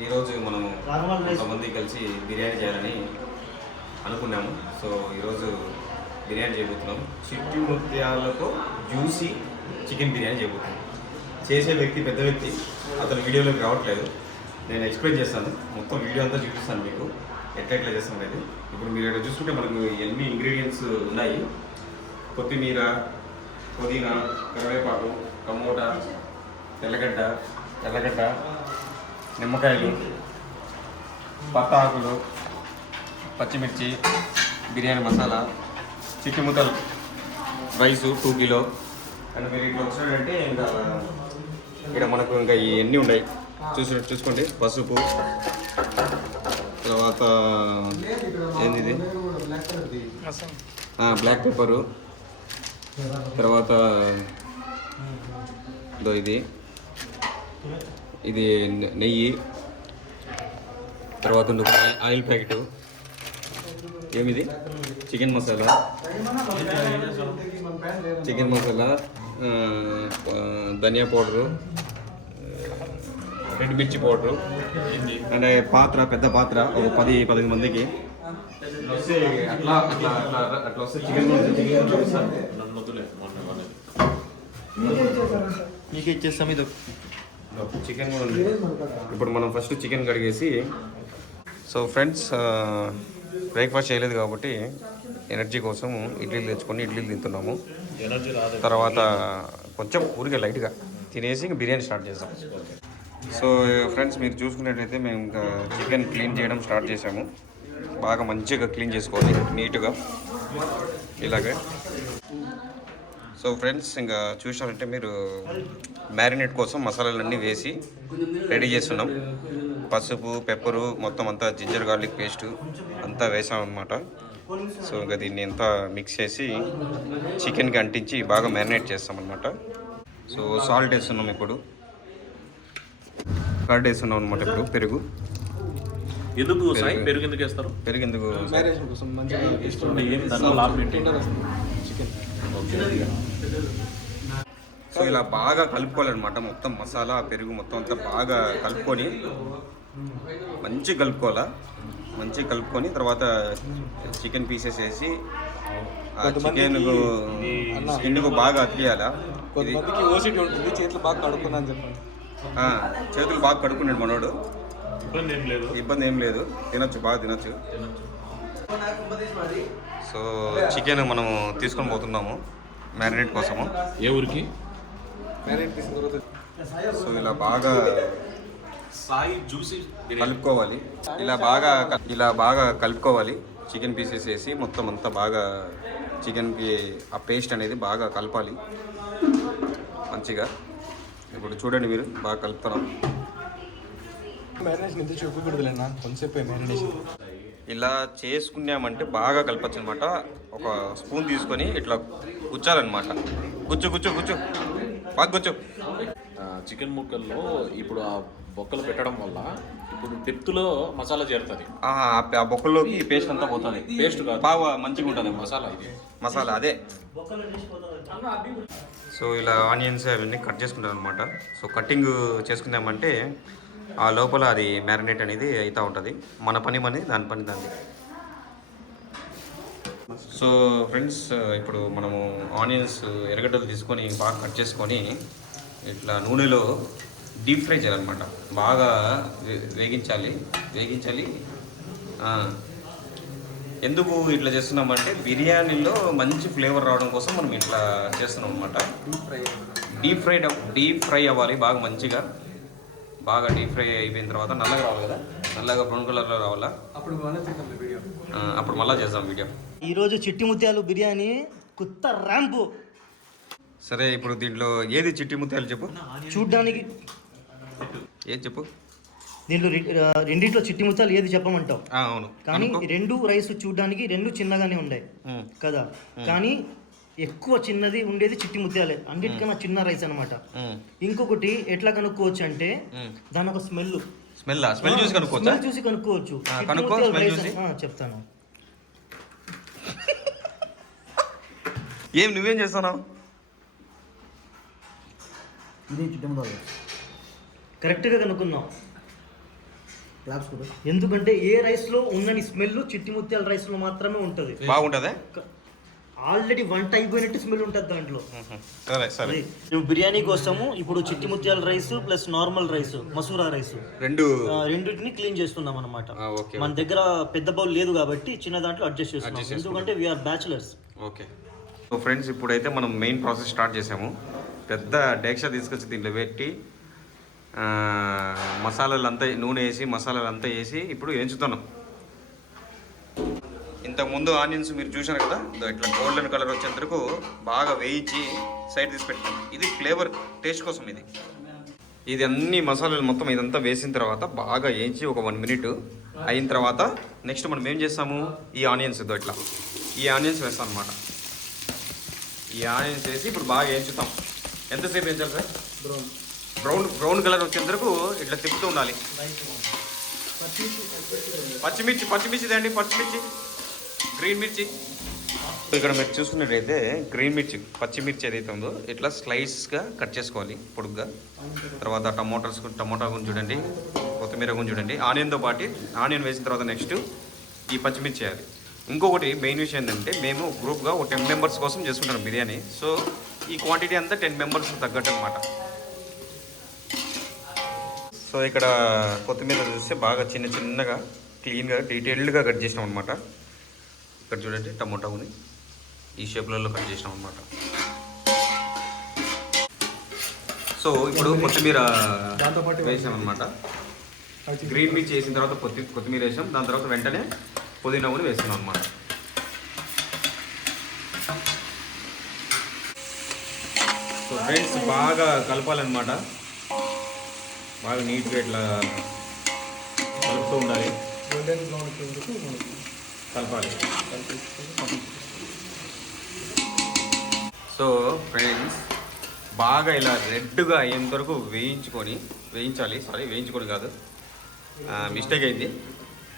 ఈరోజు మనము కొంతమంది కలిసి బిర్యానీ చేయాలని అనుకున్నాము. సో ఈరోజు బిర్యానీ చేయబోతున్నాం. చిట్టి ముత్యాలతో జ్యూసీ చికెన్ బిర్యానీ చేయబోతున్నాం. చేసే వ్యక్తి పెద్ద వ్యక్తి, అతను వీడియోలోకి రావట్లేదు. నేను ఎక్స్ప్లెయిన్ చేస్తాను, మొత్తం వీడియో అంతా చూపిస్తాను మీకు ఎట్లా చేస్తాం అనేది. ఇప్పుడు మీరు ఇక్కడ చూసుకుంటే మనకు ఎన్ని ఇంగ్రీడియంట్స్ ఉన్నాయి. కొత్తిమీర, పుదీనా, కరివేపాకు, టమోటా, తెల్లగడ్డ, నిమ్మకాయలు, పత్తాకులు, పచ్చిమిర్చి, బిర్యానీ మసాలా, చిట్టి ముద్దలు, రైసు 2 కిలో. అండ్ మీరు ఇట్లా వచ్చినట్టే ఇంకా ఇక్కడ మనకు ఇంకా ఇవన్నీ ఉన్నాయి. చూసుకోండి. పసుపు, తర్వాత ఏంది బ్లాక్ పెప్పరు, తర్వాత ఇది నెయ్యి, తర్వాత ఆయిల్ ప్యాకెట్, ఏమిది చికెన్ మసాలా, ధనియా పౌడరు, రెడ్ మిర్చి పౌడరు, అండ్ పెద్ద పాత్ర ఒక 10-15 మందికి వస్తే అట్లా వస్తే చికెన్ చూపిస్తాను. మీకు ఇచ్చేస్తాం. ఇది చికెన్ కూడా ఉంది. ఇప్పుడు మనం ఫస్ట్ చికెన్ కడిగేసి, సో ఫ్రెండ్స్ బ్రేక్ఫాస్ట్ చేయలేదు కాబట్టి ఎనర్జీ కోసం ఇడ్లీలు తెచ్చుకొని ఇడ్లీలు తింటున్నాము. తర్వాత కొంచెం ఊరికే లైట్గా తినేసి ఇంకా బిర్యానీ స్టార్ట్ చేస్తాం. సో ఫ్రెండ్స్ మీరు చూసుకున్నట్టయితే మేము ఇంకా చికెన్ క్లీన్ చేయడం స్టార్ట్ చేసాము. బాగా మంచిగా క్లీన్ చేసుకోవాలి నీట్గా ఇలాగే. సో ఫ్రెండ్స్ ఇంకా చూసారంటే మీరు మ్యారినేట్ కోసం మసాలాలన్నీ వేసి రెడీ చేస్తున్నాం. పసుపు, పెప్పరు, మొత్తం అంతా జింజర్ గార్లిక్ పేస్టు అంతా వేసామన్నమాట. సో ఇంకా దీన్ని అంతా మిక్స్ చేసి చికెన్కి అంటించి బాగా మ్యారినేట్ చేస్తామన్నమాట. సో సాల్ట్ వేస్తున్నాం, ఇప్పుడు కర్డ్ వేస్తున్నాం అనమాట. ఇప్పుడు పెరుగు ఎందుకు వేస్తారు? పెరుగు ఎందుకు? సో ఇలా బాగా కలుపుకోవాలన్నమాట. మొత్తం మసాలా, పెరుగు మొత్తం అంతా బాగా కలుపుకొని మంచిగా కలుపుకొని తర్వాత చికెన్ పీసెస్ వేసి చికెన్కు బాగా అతికేయాలా. చేతులు బాగా కడుక్కున్నాను చెప్పండి. చేతులు బాగా కడుక్కున్నాడు మనోడు. ఇబ్బంది ఏం లేదు, బాగా తినొచ్చు. సో చికెన్ మనము తీసుకొని పోతున్నాము మ్యారినేట్ కోసము. ఏ ఊరికి? సో ఇలా బాగా కలుపుకోవాలి. ఇలా బాగా కలుపుకోవాలి. చికెన్ పీసెస్ వేసి మొత్తం అంతా బాగా చికెన్కి ఆ పేస్ట్ అనేది బాగా కలపాలి మంచిగా. ఇప్పుడు చూడండి, మీరు బాగా కలుపుతున్నాం. ఇలా చేసుకున్నామంటే బాగా కలపచ్చు అనమాట. ఒక స్పూన్ తీసుకొని ఇట్లా గుచ్చాలన్నమాట. గుచ్చు బాగా గుచ్చు. చికెన్ ముక్కల్లో ఇప్పుడు ఆ బొక్కలు పెట్టడం వల్ల ఇప్పుడు డెప్త్లో మసాలా చేరుతుంది. ఆ బొక్కల్లోకి పేస్ట్ అంతా పోతుంది. పేస్ట్ కాదు, బాగా మంచిగా ఉంటుంది మసాలా. ఇది మసాలా అదే. సో ఇలా ఆనియన్స్ అవన్నీ కట్ చేసుకుంటాం అనమాట. సో కటింగ్ చేసుకున్నామంటే ఆ లోపల అది మ్యారినేట్ అనేది అవుతూ ఉంటుంది. మన పని దాని పని దాన్ని. సో ఫ్రెండ్స్ ఇప్పుడు మనము ఆనియన్స్, ఎర్రగడ్డలు తీసుకొని బాగా కట్ చేసుకొని ఇట్లా నూనెలో డీప్ ఫ్రై చేయాలన్నమాట. బాగా వేగించాలి. ఎందుకు ఇట్లా చేస్తున్నామంటే బిర్యానీలో మంచి ఫ్లేవర్ రావడం కోసం మనం ఇట్లా చేస్తున్నాం అనమాట. డీప్ ఫ్రై అవ్వాలి బాగా మంచిగా. బాగా డీప్ ఫ్రై అయిపోయిన తర్వాత నల్లగా రావాలి కదా, నల్లగా బ్రౌన్ కలర్లో రావాలా. అప్పుడు మళ్ళీ చేద్దాం వీడియో. ఈరోజు చిట్టి ముత్యాలు బిర్యానీ కొత్త ర్యాంపు. సరే ఇప్పుడు దీంట్లో ఏది చిట్టి ముత్యాలు చెప్పు. చూడ్డానికి ఏది చెప్పు. దీంట్లో రెండిట్లో చిట్టి ముత్యాలు ఏది చెప్పమంటావు? అవును. కానీ 2 రైస్ చూడ్డానికి 2 చిన్నగానే ఉన్నాయి కదా, కానీ ఎక్కువ చిన్నది ఉండేది చిట్టి ముత్యాలే. అన్నిటికన్నా చిన్న రైస్ అనమాట. ఇంకొకటి ఎట్లా కనుక్కోవచ్చు అంటే దాని ఒక స్మెల్ చూసి కనుక్కోవచ్చు. చెప్తాను. ఏం నువ్వేం చేస్తున్నావు? కరెక్ట్గా కనుక్కున్నావు. ఎందుకంటే ఏ రైస్ లో ఉన్నని స్మెల్ చిట్టి ముత్యాల రైస్ లో మాత్రమే ఉంటది. బాగుంటుందా? ఆల్రెడీ వంట అయిపోయినట్టు స్మెల్ ఉంటుంది దాంట్లో. సరే సరే. మేము బిర్యానీ కోసము ఇప్పుడు చిట్టి ముత్యాల rice plus normal rice, Masura rice రెండింటిని క్లీన్ చేస్తున్నాం అనమాట. మన దగ్గర పెద్ద బౌల్ లేదు కాబట్టి చిన్న దాంట్లో అడ్జస్ట్ చేస్తున్నాం, ఎందుకంటే we are bachelors. Okay. So friends, ఇప్పుడైతే మనం మెయిన్ ప్రాసెస్ స్టార్ట్ చేసాము. పెద్ద డేక్షా తీసుకొచ్చి దీంట్లో పెట్టి మసాలాలంతా నూనె వేసి మసాలాలంతా వేసి ఇప్పుడు వేయించుతున్నాం. ఇంతకుముందు ఆనియన్స్ మీరు చూశారు కదా, ఇట్లా గోల్డెన్ కలర్ వచ్చేంత వరకు బాగా వేయించి సైడ్ తీసి పెట్టాం. ఇది ఫ్లేవర్ టేస్ట్ కోసం. ఇది అన్ని మసాలాలు మొత్తం ఇదంతా వేసిన తర్వాత బాగా వేయించి ఒక 1 minute అయిన తర్వాత నెక్స్ట్ మనం ఏం చేస్తాము, ఈ ఆనియన్స్ ఇట్లా ఈ ఆనియన్స్ వేస్తాం అనమాట. ఈ ఆనియన్స్ వేసి ఇప్పుడు బాగా వేయించుతాం. ఎంతసేపు వేయించాలి సార్? బ్రౌన్ కలర్ వచ్చేంత వరకు ఇట్లా తిప్పుతూ ఉండాలి. పచ్చిమిర్చి తండి, పచ్చిమిర్చి, గ్రీన్ మిర్చి. ఇక్కడ మీరు చూసుకున్నట్టయితే గ్రీన్ మిర్చి, పచ్చిమిర్చి ఏదైతే ఉందో ఇట్లా స్లైస్గా కట్ చేసుకోవాలి పొడుగ్గా. తర్వాత టమోటా గురించి చూడండి, కొత్తిమీర గురించి చూడండి. ఆనియన్తో పాటు ఆనియన్ వేసిన తర్వాత నెక్స్ట్ ఈ పచ్చిమిర్చి చేయాలి. ఇంకొకటి మెయిన్ విషయం ఏంటంటే మేము గ్రూప్గా ఒక 10 members కోసం చేసుకుంటాం బిర్యానీ. సో ఈ క్వాంటిటీ అంతా 10 members తగ్గట్టు అనమాట. సో ఇక్కడ కొత్తిమీర చూస్తే బాగా చిన్నగా క్లీన్గా డీటెయిల్డ్గా కట్ చేసినాం అనమాట. ఇక్కడ చూడండి టమోటాని ఈ షేప్లలో కట్ చేసినాం అనమాట. సో ఇప్పుడు కొత్తిమీర వేసాం అనమాట. గ్రీన్ మిర్చి వేసిన తర్వాత కొత్తిమీర వేసాం. దాని తర్వాత వెంటనే పుదీనా కూడా వేస్తున్నాం అనమాట. సో ఫ్రెండ్స్, బాగా కలపాలన్నమాట. బాగా నీట్గా ఇట్లా కలుపుతూ ఉండాలి, కలపాలి. సో ఫ్రెండ్స్, బాగా ఇలా రెడ్గా అయ్యేంత వరకు వేయించాలి. వేయించుకొని కాదు, మిస్టేక్ అయింది.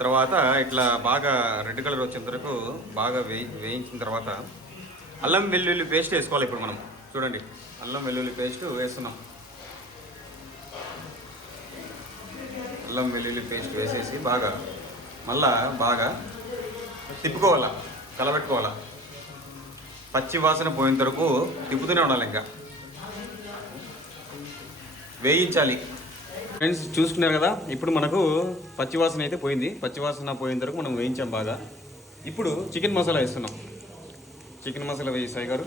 తర్వాత ఇట్లా బాగా రెడ్ కలర్ వచ్చేంత వరకు బాగా వేయించిన తర్వాత అల్లం వెల్లుల్లి పేస్ట్ వేసుకోవాలి. ఇప్పుడు మనం చూడండి, అల్లం వెల్లుల్లి పేస్ట్ వేస్తున్నాం. అల్లం వెల్లుల్లి పేస్ట్ వేసేసి బాగా తిప్పుకోవాలా, కలబెట్టుకోవాలా. పచ్చి వాసన పోయేంత వరకు తిప్పుతూనే ఉండాలి, ఇంకా వేయించాలి. ఫ్రెండ్స్ చూసుకున్నారు కదా, ఇప్పుడు మనకు పచ్చి వాసన అయితే పోయింది. పచ్చి వాసన పోయేంత వరకు మనం వేయించాం బాగా. ఇప్పుడు చికెన్ మసాలా వేస్తున్నాం. చికెన్ మసాలా వేయి సాయి గారు.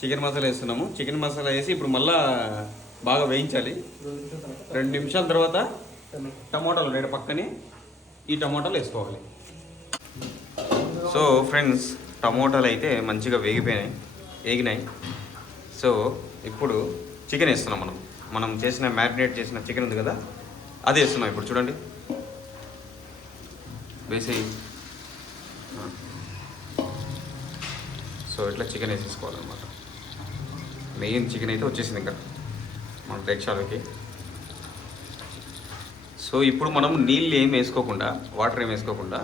చికెన్ మసాలా వేస్తున్నాము. చికెన్ మసాలా వేసి ఇప్పుడు మళ్ళా బాగా వేయించాలి. 2 నిమిషాల తర్వాత టమోటాలు రెండు పక్కనే ఈ టమోటాలు వేసుకోవాలి. సో ఫ్రెండ్స్, టమోటాలు అయితే మంచిగా వేగినాయి. సో ఇప్పుడు చికెన్ వేస్తున్నాం. మనం చేసిన మ్యారినేట్ చేసిన చికెన్ ఉంది కదా, అది వేస్తున్నాం. ఇప్పుడు చూడండి, వేసి సో ఇట్లా చికెన్ వేసేసుకోవాలన్నమాట. మెయిన్ చికెన్ అయితే వచ్చేసింది ఇంకా మన డేక్షాలకి. సో ఇప్పుడు మనం నీళ్ళు ఏం వేసుకోకుండా, వాటర్ ఏం వేసుకోకుండా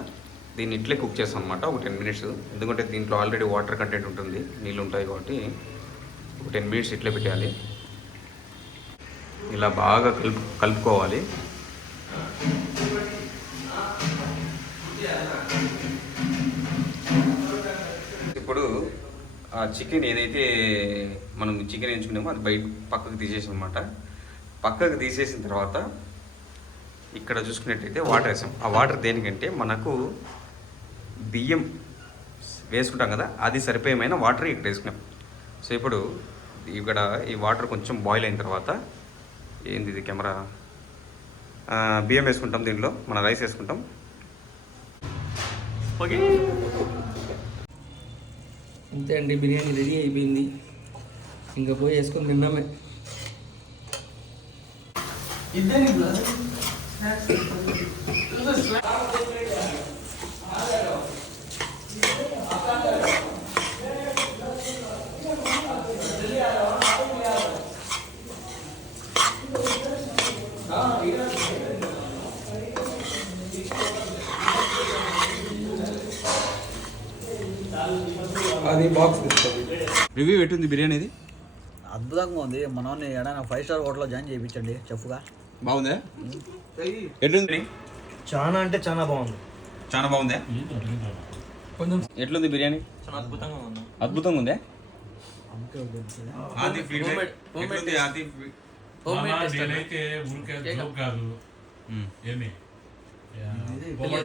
దీన్ని ఇట్లే కుక్ చేస్తాం అనమాట ఒక 10 minutes. ఎందుకంటే దీంట్లో ఆల్రెడీ వాటర్ కంటెంట్ ఉంటుంది, నీళ్ళు ఉంటాయి కాబట్టి ఒక 10 minutes ఇట్లే పెట్టాలి. ఇలా బాగా కలుపుకోవాలి. ఇప్పుడు ఆ చికెన్ ఏదైతే మనం చికెన్ ఎంచుకున్నామో అది పక్కకు తీసేసాం అనమాట. పక్కకు తీసేసిన తర్వాత ఇక్కడ చూసుకున్నట్టయితే వాటర్ వేసాం. ఆ వాటర్ దేనికంటే మనకు బియ్యం వేసుకుంటాం కదా, అది సరిపోయేమైన వాటర్ ఇక్కడ వేసుకున్నాం. సో ఇప్పుడు ఇక్కడ ఈ వాటర్ కొంచెం బాయిల్ అయిన తర్వాత ఇది కెమెరా, బియ్యం వేసుకుంటాం. దీంట్లో మన రైస్ వేసుకుంటాం. ఓకే, అంతే అండి, బిర్యానీ రెడీ అయిపోయింది. ఇంకా పోయి వేసుకొని తిన్నామే. అది బాక్స్ తీసుకోండి. రివ్యూ ఎట్టుంది బిర్యానీది? అద్భుతంగా ఉంది. మనల్ని ఏదైనా 5 star హోటల్లో జాయిన్ చేయించండి చెఫ్గా. బాగుందా? ఎట్లుంది? చాలా అంటే చాలా బాగుంది. చాలా బాగుందా? కొంచెం ఎట్లుంది బిర్యానీ? చాలా అద్భుతంగా ఉంది. అద్భుతంగా ఉందా? ఆతిఫ్ ఫీడ్బ్యాక్ ఎట్లుంది? ఆతిఫ్ నేనైతే ఊరికే కాదు ఏమి